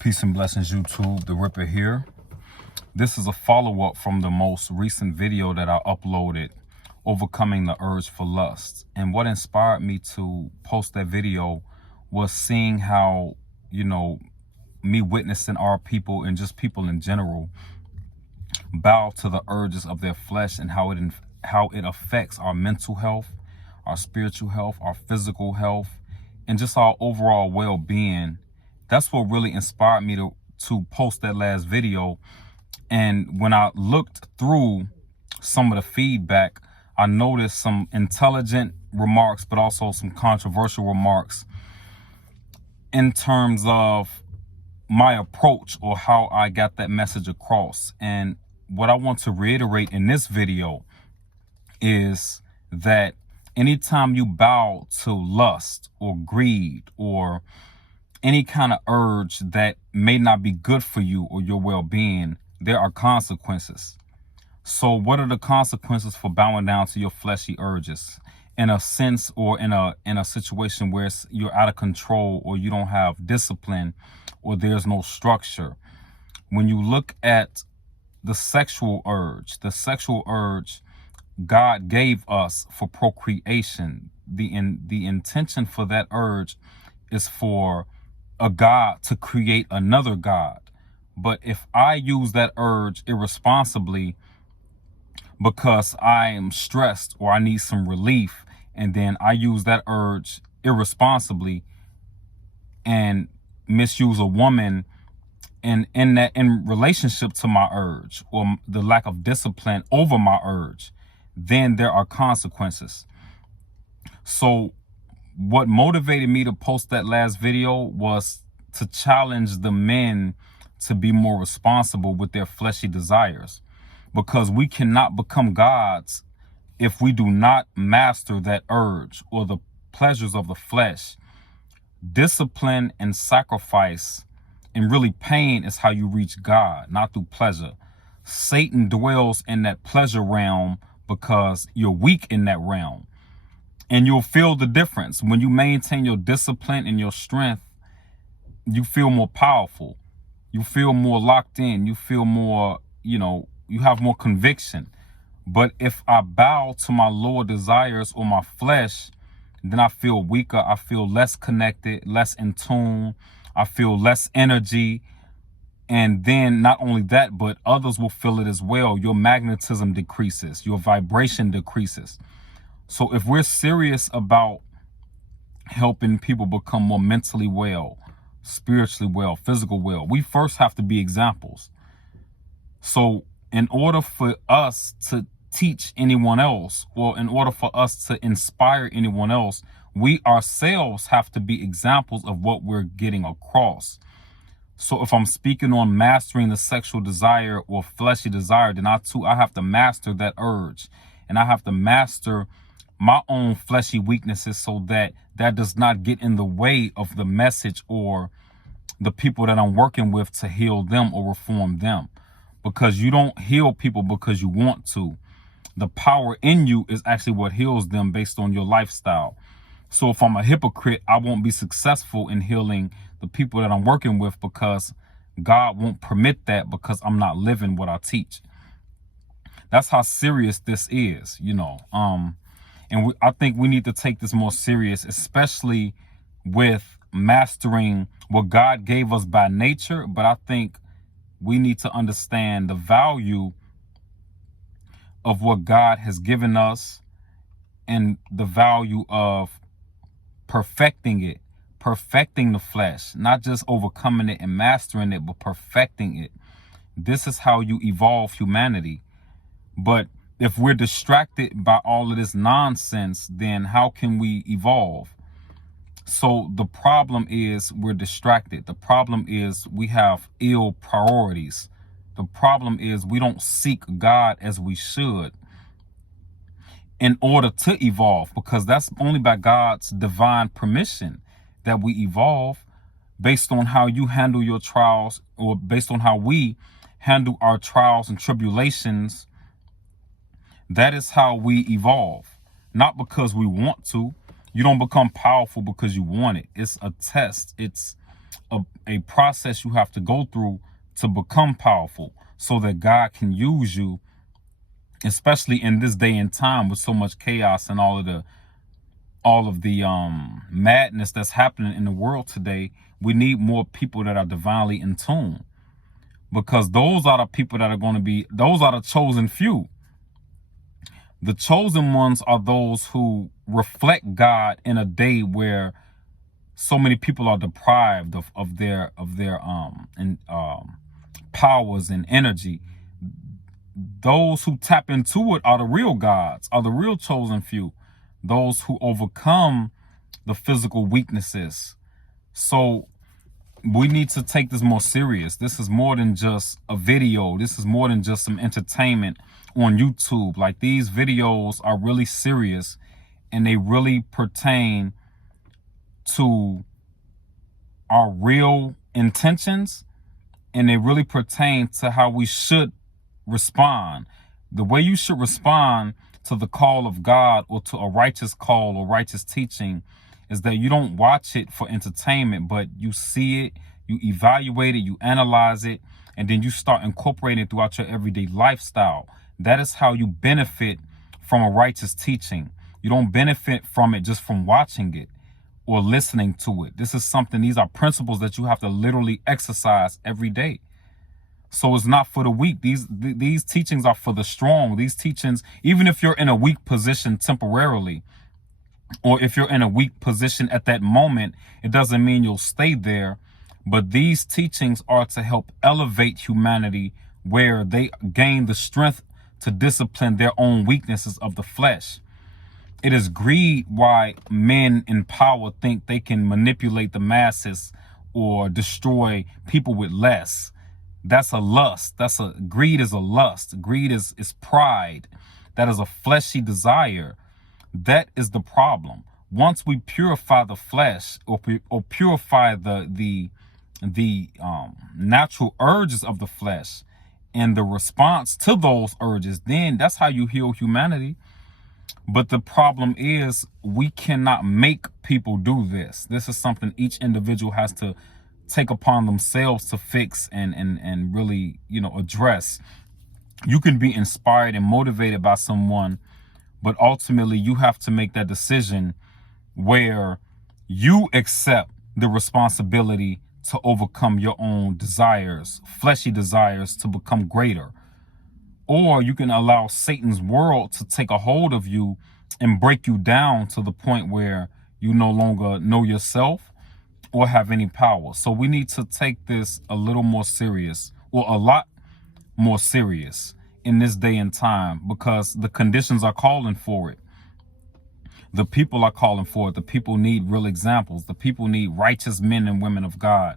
Peace and blessings, YouTube. The Ripper here. This is a follow-up from the most recent video that I uploaded, Overcoming the Urge for Lust. And what inspired me to post that video was seeing how, me witnessing our people and just people in general bow to the urges of their flesh and how it affects our mental health, our spiritual health, our physical health, and just our overall well-being. That's what really inspired me to post that last video. And when I looked through some of the feedback, I noticed some intelligent remarks, but also some controversial remarks in terms of my approach or how I got that message across. And what I want to reiterate in this video is that anytime you bow to lust or greed or any kind of urge that may not be good for you or your well-being, there are consequences. So what are the consequences for bowing down to your fleshy urges? In a sense, or in a situation where you're out of control, or you don't have discipline, or there's no structure. When you look at the sexual urge God gave us for procreation. The intention for that urge is for a God to create another God. But if I use that urge irresponsibly because I am stressed or I need some relief, and then I use that urge irresponsibly and misuse a woman in relationship to my urge, or the lack of discipline over my urge, then there are consequences. So what motivated me to post that last video was to challenge the men to be more responsible with their fleshy desires, because we cannot become gods if we do not master that urge or the pleasures of the flesh. Discipline and sacrifice and really pain is how you reach God, not through pleasure. Satan dwells in that pleasure realm because you're weak in that realm. And you'll feel the difference. When you maintain your discipline and your strength, you feel more powerful. You feel more locked in. You feel more, you have more conviction. But if I bow to my lower desires or my flesh, then I feel weaker. I feel less connected, less in tune. I feel less energy. And then not only that, but others will feel it as well. Your magnetism decreases. Your vibration decreases. So if we're serious about helping people become more mentally well, spiritually well, physical well, we first have to be examples. So in order for us to teach anyone else, or in order for us to inspire anyone else, we ourselves have to be examples of what we're getting across. So if I'm speaking on mastering the sexual desire or fleshy desire, then I have to master that urge, and I have to master my own fleshy weaknesses so that does not get in the way of the message or the people that I'm working with to heal them or reform them. Because you don't heal people because you want to. The power in you is actually what heals them based on your lifestyle. So if I'm a hypocrite, I won't be successful in healing the people that I'm working with, because God won't permit that, because I'm not living what I teach. That's how serious this is, And I think we need to take this more serious, especially with mastering what God gave us by nature. But I think we need to understand the value of what God has given us and the value of perfecting it, perfecting the flesh, not just overcoming it and mastering it, but perfecting it. This is how you evolve humanity. But if we're distracted by all of this nonsense, then how can we evolve? So the problem is we're distracted. The problem is we have ill priorities. The problem is we don't seek God as we should in order to evolve, because that's only by God's divine permission that we evolve, based on how you handle your trials, or based on how we handle our trials and tribulations. That is how we evolve, not because we want to. You don't become powerful because you want it. It's a test. It's a process you have to go through to become powerful, so that God can use you, especially in this day and time with so much chaos and all of the madness that's happening in the world today. We need more people that are divinely in tune, because those are the people that are going to be, those are the chosen few. The chosen ones are those who reflect God in a day where so many people are deprived of their powers and energy. Those who tap into it are the real gods, are the real chosen few, those who overcome the physical weaknesses. So we need to take this more serious. This is more than just a video. This is more than just some entertainment on YouTube. Like, these videos are really serious, and they really pertain to our real intentions, and they really pertain to how we should respond. The way you should respond to the call of God, or to a righteous call or righteous teaching, is that you don't watch it for entertainment, but you see it, you evaluate it, you analyze it, and then you start incorporating it throughout your everyday lifestyle. That is how you benefit from a righteous teaching. You don't benefit from it just from watching it or listening to it. This is something, these are principles that you have to literally exercise every day. So it's not for the weak. These teachings are for the strong. These teachings, even if you're in a weak position temporarily, or if you're in a weak position at that moment, it doesn't mean you'll stay there. But these teachings are to help elevate humanity, where they gain the strength to discipline their own weaknesses of the flesh. It is greed why men in power think they can manipulate the masses or destroy people with less. That's a lust. Greed is a lust. Greed is pride. That is a fleshy desire. That is the problem. Once we purify the flesh, or purify the natural urges of the flesh and the response to those urges, then that's how you heal humanity. But the problem is, we cannot make people do this. This is something each individual has to take upon themselves to fix and really, address. You can be inspired and motivated by someone, but ultimately you have to make that decision where you accept the responsibility to overcome your own desires, fleshy desires, to become greater. Or you can allow Satan's world to take a hold of you and break you down to the point where you no longer know yourself or have any power. So we need to take this a little more serious, or a lot more serious in this day and time, because the conditions are calling for it. The people are calling for it. The people need real examples. The people need righteous men and women of God,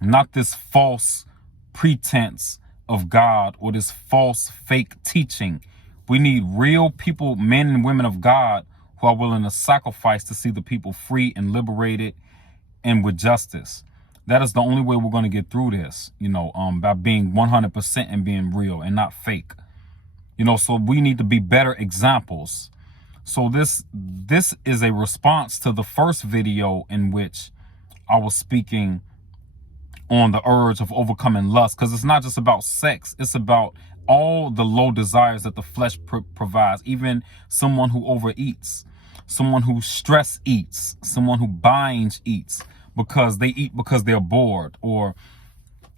not this false pretense of God or this false fake teaching. We need real people, men and women of God, who are willing to sacrifice to see the people free and liberated and with justice. That is the only way we're going to get through this, by being 100% and being real and not fake. So we need to be better examples. So this is a response to the first video, in which I was speaking on the urge of overcoming lust, because it's not just about sex. It's about all the low desires that the flesh provides. Even someone who overeats, someone who stress eats, someone who binge eats because they eat because they're bored, or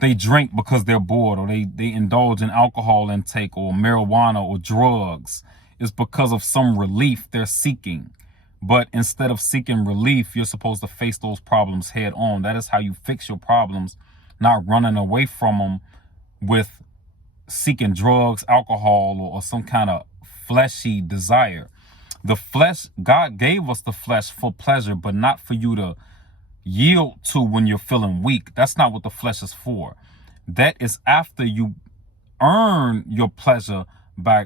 they drink because they're bored, or they indulge in alcohol intake or marijuana or drugs. It's because of some relief they're seeking. But instead of seeking relief, you're supposed to face those problems head on. That is how you fix your problems, not running away from them with seeking drugs, alcohol, or some kind of fleshy desire. The flesh, God gave us the flesh for pleasure, but not for you to yield to when you're feeling weak. That's not what the flesh is for. That is after you earn your pleasure by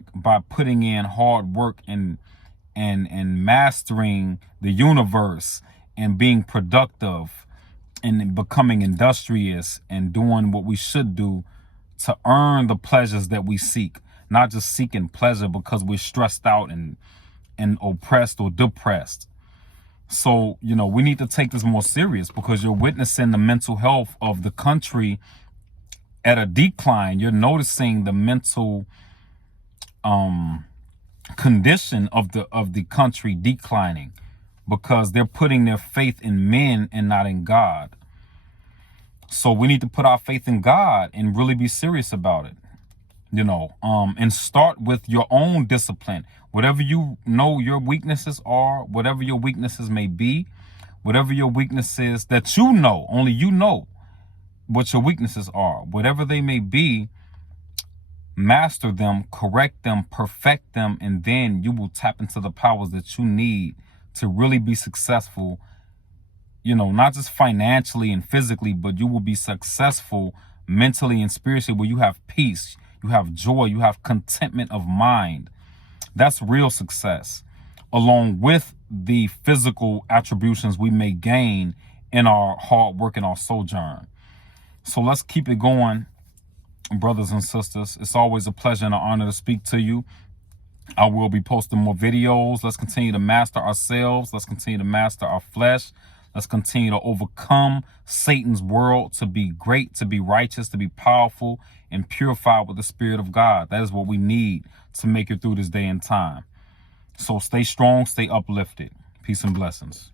putting in hard work and mastering the universe and being productive and becoming industrious and doing what we should do to earn the pleasures that we seek, not just seeking pleasure because we're stressed out and oppressed or depressed. So, we need to take this more serious, because you're witnessing the mental health of the country at a decline. You're noticing the mental condition of the country declining, because they're putting their faith in men and not in God. So we need to put our faith in God and really be serious about it, and start with your own discipline. Whatever you know your weaknesses are, whatever your weaknesses may be, whatever your weaknesses that only you know what your weaknesses are, whatever they may be, master them, correct them, perfect them, and then you will tap into the powers that you need to really be successful, not just financially and physically, but you will be successful mentally and spiritually, where you have peace, you have joy, you have contentment of mind. That's real success, along with the physical attributions we may gain in our hard work and our sojourn. So let's keep it going, brothers and sisters. It's always a pleasure and an honor to speak to you. I will be posting more videos. Let's continue to master ourselves. Let's continue to master our flesh. Let's continue to overcome Satan's world, to be great, to be righteous, to be powerful, and purified with the Spirit of God. That is what we need to make it through this day and time. So stay strong, stay uplifted. Peace and blessings.